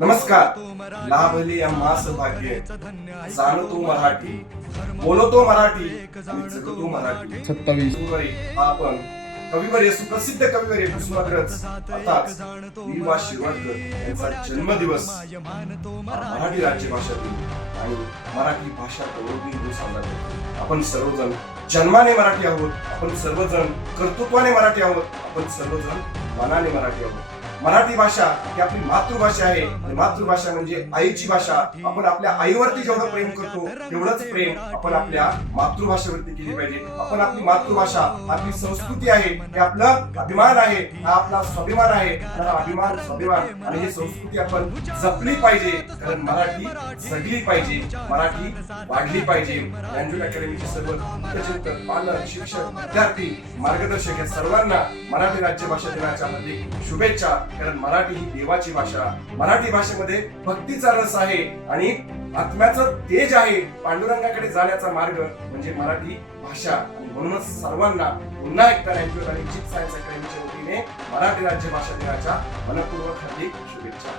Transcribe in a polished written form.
नमस्कार. लाभले आम्हास भाग्य, जाणतो मराठी, बोलतो मराठी आणि जगतो मराठी. 27 फेब्रुवारी हा आपण कविवर्य सुप्रसिद्ध कविवर्य कुसुमाग्रज अर्थात वी.वा. शिरवाडकर यांचा जन्मदिवस मराठी राज्यभाषा दिन आणि मराठी भाषा गौरव दिन साजरा करतो. आपण सर्वजण जन्माने मराठी आहोत, आपण सर्वजण कर्तृत्वाने मराठी आहोत, आपण सर्वजण मनाने मराठी आहोत. मराठी भाषा ही आपली मातृभाषा आहे आणि मातृभाषा म्हणजे आईची भाषा. आपण आपल्या आईवरती जेवढं प्रेम करतो तेवढंच प्रेम आपण आपल्या मातृभाषेवरती केली पाहिजे. आपण आपली मातृभाषा, आपली संस्कृती आहे, हे आपलं अभिमान आहे, हा आपला स्वाभिमान आहे. हा अभिमान, स्वाभिमान आणि ही संस्कृती आपण जपली पाहिजे, कारण मराठी जगली पाहिजे, मराठी वाढली पाहिजे. ज्ञानज्योत अकॅडमीचे सर्व चिंतक, पालक, शिक्षक, विद्यार्थी, मार्गदर्शक या सर्वांना मराठी राज्यभाषा दिनाच्या हार्दिक शुभेच्छा. कारण मराठी ही देवाची भाषा, मराठी भाषेमध्ये भक्तीचा रस आहे आणि आत्म्याचं तेज आहे. पांडुरंगाकडे जाण्याचा मार्ग म्हणजे मराठी भाषा. आणि म्हणूनच सर्वांना पुन्हा एकदा ज्ञानज्योत आणि सायन्स अकॅडमीच्या वतीने मराठी राज्यभाषा दिनाच्या मनपूर्वक हार्दिक शुभेच्छा.